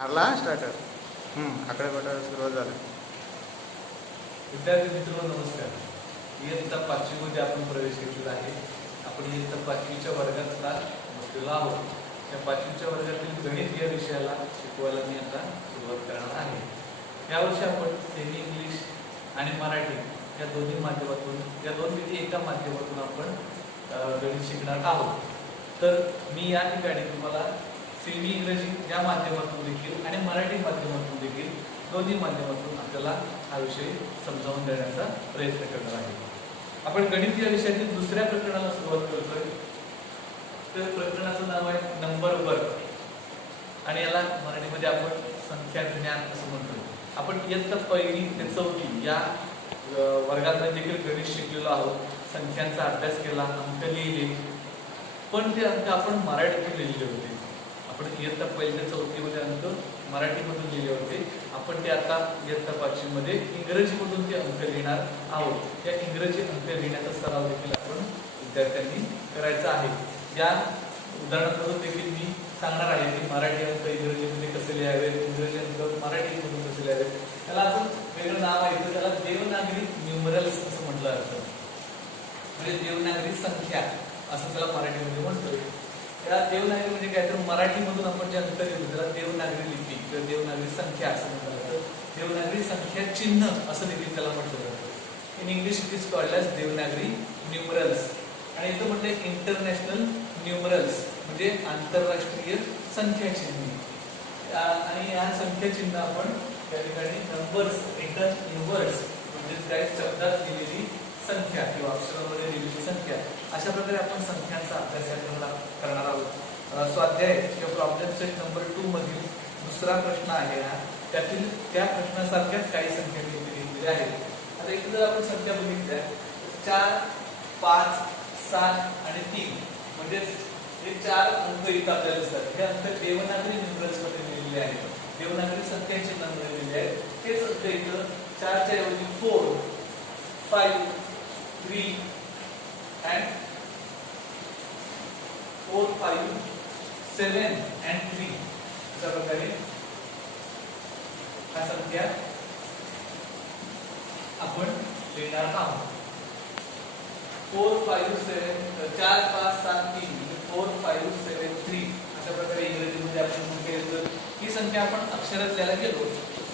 मारला स्टार्टर आकडे बटायला सुरुवात झाली. विद्यार्थी मित्रांनो नमस्कार. इयत्ता 5वी मध्ये आपण प्रवेश घेतलेला आहे. आपण इयत्ता 5वीच्या वर्गातला बसलेलो आहोत. या 5वीच्या वर्गातील गणित या विषयाला शिकवायला मी आता सुरुवात करणार आहे. यावर्षी आपण सेमी इंग्लिश आणि मराठी या दोन्ही माध्यमातून या दोन एका माध्यमातून आपण गणित शिकणार आहोत. तर मी या ठिकाणी तुम्हाला सेमी इंग्रजी या माध्यमातून देखील आणि मराठी माध्यमातून देखील दोन्ही माध्यमातून आपल्याला हा विषय समजावून देण्याचा प्रयत्न करणार आहे. आपण गणित या विषयातील दुसऱ्या प्रकरणाला सुरुवात करतोय. तर प्रकरणाचं नाव आहे नंबर वर्ग आणि याला मराठीमध्ये आपण संख्या ज्ञान असं म्हणतोय. आपण इयत्ता 1ली ते 4थी या वर्गात देखील गणित शिकलेलो आहोत. संख्यांचा अभ्यास केला, अंक लिहिले, पण ते अंक आपण मराठीतून लिहिले होते. आपण इयत्ता 1ली ते 4थी मध्ये अंक मराठीमधून लिहिले होते. आपण ते आता इयत्ता 5वी मध्ये इंग्रजीमधून ते अंक लिहिणार आहोत. या इंग्रजी अंक लिहिण्याचा सराव देखील आपण विद्यार्थ्यांनी करायचा आहे. या उदाहरणातून देखील मी सांगणार आहे की मराठी अंक इंग्रजीमध्ये कसे लिहावेत, इंग्रजी अंक मराठीमधून कसे लिहावेत. त्याला आपण वेगळं नाव आहे, त्याला देवनागरी न्यूमरल्स असं म्हटलं जातं. म्हणजे देवनागरी संख्या असं त्याला मराठीमध्ये म्हणतोय. या देवनागरी म्हणजे काय, तर मराठीमधून आपण जे अंक लिहितो त्याला देवनागरी लिपी किंवा देवनागरी संख्या असं म्हटलं जातं. देवनागरी संख्या चिन्ह असं देखील त्याला म्हटलं जातं. In English it is called as Devanagari numerals. आणि इथं म्हटलंय इंटरनॅशनल न्यूमरल्स म्हणजे आंतरराष्ट्रीय संख्या चिन्ह. आणि या संख्या चिन्ह आपण या ठिकाणी नंबर्स रिटन इन वर्ड्स म्हणजे काही शब्दात लिहिलेली संख्या किंवा अक्षरांमध्ये लिहिलेली संख्या, अशा प्रकारे आपण संख्यांचा अभ्यास करणार आहोत. स्वाध्याय किंवा प्रॉब्लेम सेट नंबर 2 मधील दुसरा प्रश्न आहे हा. त्यातील त्या प्रश्नासारख्याच काही संख्या घेतलेल्या आहेत. आता इथे जर आपण संख्या बघितल्या 4, 5, 7 आणि 3 म्हणजे हे 4 अंक इथं आपल्याला दिसतात. हे अंक देवनागरी न्यूमरल्स मध्ये लिहिलेले आहेत, देवनागरी संख्या चिन्हांमध्ये लिहिलेले आहेत. हेच अंक इथं 4 च्या ऐवजी 4, 5, 3 and 4, 5, 7 and 3 अशा प्रकारे हा संख्या आपण लिहिणार आहोत. 4, 5, 7 4, 5, 7, 3 4, 5, 7, 3 अशा प्रकारे इंग्रजीमध्ये आपण म्हटले तर ही संख्या आपण अक्षरात लिहायला गेलो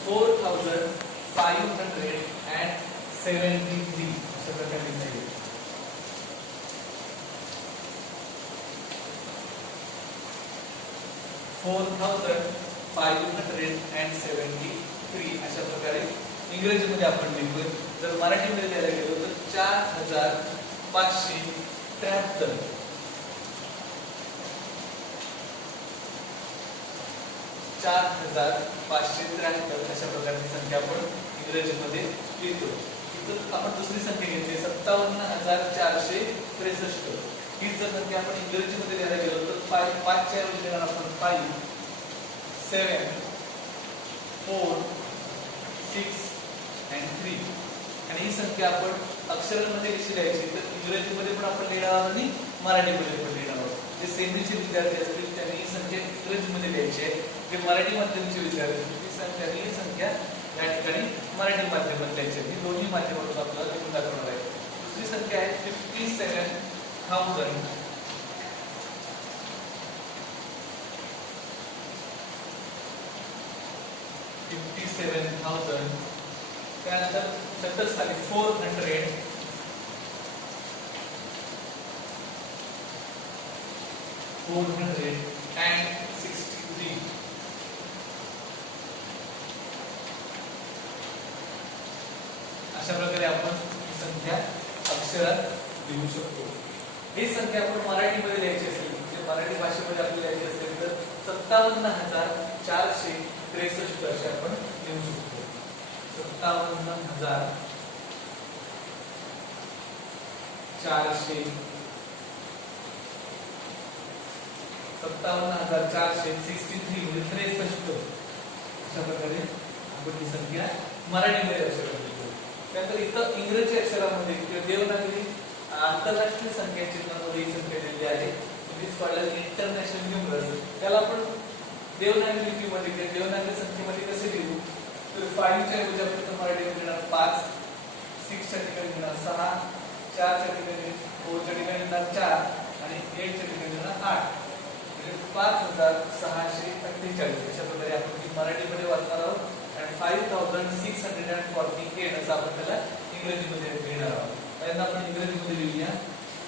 4573 अशा प्रकारे लिहिता येईल. 4573 अशा प्रकारे इंग्रजीमध्ये आपण लिहितोय. जर मराठीमध्ये लिहायला गेलो तर 4573 4573 अशा प्रकारची संख्या आपण इंग्रजीमध्ये लिहितो. इथं आपण दुसरी संख्या घेतली 57463. ही जर संख्या आपण इंग्रजीमध्ये लिहायला गेलो तर 5 च्या ऐवजी लिहिणार आपण 5, 7, 4, 6 and 3. आणि ही संख्या आपण अक्षरांमध्ये कशी लिहायची तर इंग्रजीमध्ये पण आपण लिहिणार आहोत आणि मराठीमध्ये पण लिहिणार आहोत. जे सेमीचे विद्यार्थी असतील त्यांनी ही संख्या इंग्रजीमध्ये लिहायची आहे. जे मराठी माध्यमाचे विद्यार्थी असतील ती संख्या या ठिकाणी मराठी माध्यमात लिहायची आहे. ही दोन्ही माध्यमातून आपल्याला लिहून दाखवणार आहे. दुसरी संख्या आहे 57,000 त्यानंतर 463 अशा प्रकारे आपण संख्या अक्षरात लिहू शकतो. ही संख्या आपण मराठीमध्ये लिहायची असेल म्हणजे मराठी भाषेमध्ये आपल्याला लिहायची असेल तर 57,463 अशी आपण लिहू शकतो. 57,463 म्हणजे 63 अशा प्रकारे आपण ही संख्या मराठीमध्ये अक्षरात लिहितो. त्यानंतर इथं इंग्रजी अक्षरामध्ये किंवा देवनागरी आंतरराष्ट्रीय संख्या चिन्हामध्ये ही संख्या दिलेली आहे. इंटरनॅशनल न्यूमरल्स त्याला आपण देवनागरी लिपीमध्ये किंवा देवनागरी 5 च्या ऐवजी आपण इथं मराठीमध्ये लिहिणार 5, 6 च्या ठिकाणी लिहिणार 6, 4 च्या ठिकाणी 4 च्या ठिकाणी लिहिणार 4 आणि 8 च्या ठिकाणी लिहिणार 8. म्हणजे 5648 अशा प्रकारे आपण ती मराठीमध्ये वाचणार आहोत आणि 5648 असं आपण त्याला इंग्रजीमध्ये लिहिणार आहोत. पहिल्यांदा आपण इंग्रजीमध्ये लिहूया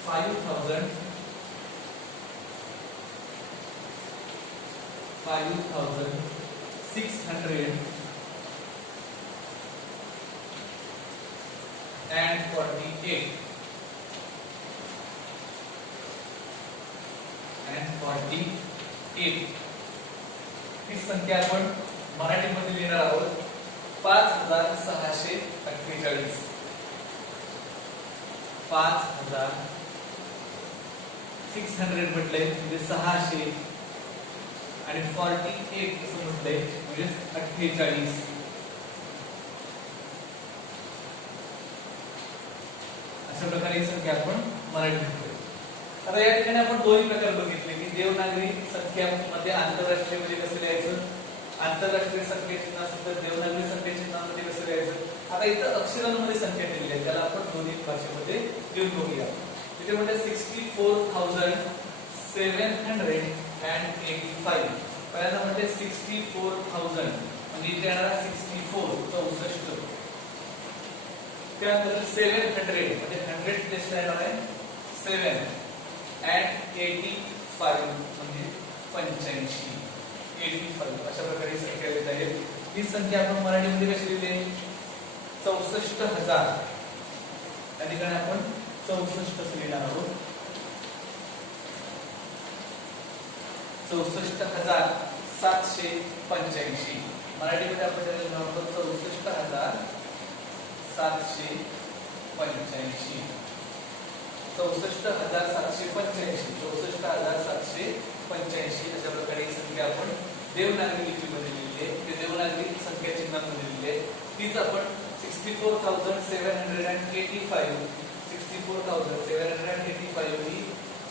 5648 ही संख्या आपण मराठीमध्ये लिहिणार आहोत 5648. 5600 म्हटलंय म्हणजे 600 आणि 48 असं म्हटलंय म्हणजे 48. अशा प्रकारे ही संख्या आपण मराठीमध्ये. आता या ठिकाणी आपण दोन्ही प्रकार बघितले की देवनागरी संख्यामध्ये आंतरराष्ट्रीय म्हणजे कसं लिहायचं, आंतरराष्ट्रीय संख्या चिन्ह असेल तर देवनागरी संख्या चिन्हामध्ये कसं लिहायचं. आता इथं अक्षरांमध्ये संख्या दिलेली आहे त्याला आपण दोन्ही भाषेमध्ये लिहून बघूया. तिथे म्हणजे 64,785. पहिल्यांदा म्हणजे 64,000 म्हणजे इथे येणार 64 64. त्यानंतर 700 म्हणजे 100 प्लेस येणार आहे 7 and 85 म्हणजे 85. 85 अशा प्रकारे संख्या येत आहे. ही संख्या आपण मराठीमध्ये कशी लिहिली 64,000. या ठिकाणी आपण 64 लिहिणार आहोत. 64,785 मराठीमध्ये आपण त्याला लिहिणार आहोत 64,785. 64,785 64,785 अशा प्रकारे ही संख्या आपण देवनागरी लिपीमध्ये लिहिली आहे. ते देवनागरी संख्या चिन्हामध्ये लिहिली आहे. तीच आपण 64,785 ही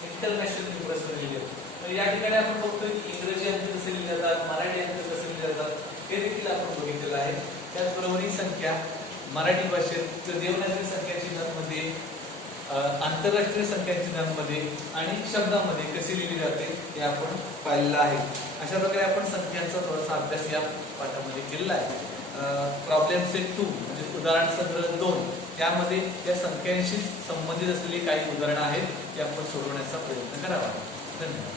इंटरनॅशनल न्यूमरल्समध्ये लिहिली आहे. तर या ठिकाणी आपण बघतोय की इंग्रजी अंक कसे लिहिले जातात, मराठी अंक कसे लिहिले जातात हे देखील आपण बघितलेलं आहे. त्याचबरोबर ही संख्या मराठी भाषेत देवनागरी संख्या चिन्हामध्ये, आंतरराष्ट्रीय संख्या चिन्हांमध्ये आणि शब्दांमध्ये कशी लिहिली जाते हे आपण पाहिलेलं आहे. अशा प्रकारे आपण संख्यांचा थोडासा अभ्यास या पाठामध्ये केलेला आहे. प्रॉब्लेम सेट 2 म्हणजे उदाहरण संग्रह 2 त्यामध्ये या संख्यांशी संबंधित असलेली काही उदाहरणं आहेत ती आपण सोडवण्याचा प्रयत्न करावा. धन्यवाद.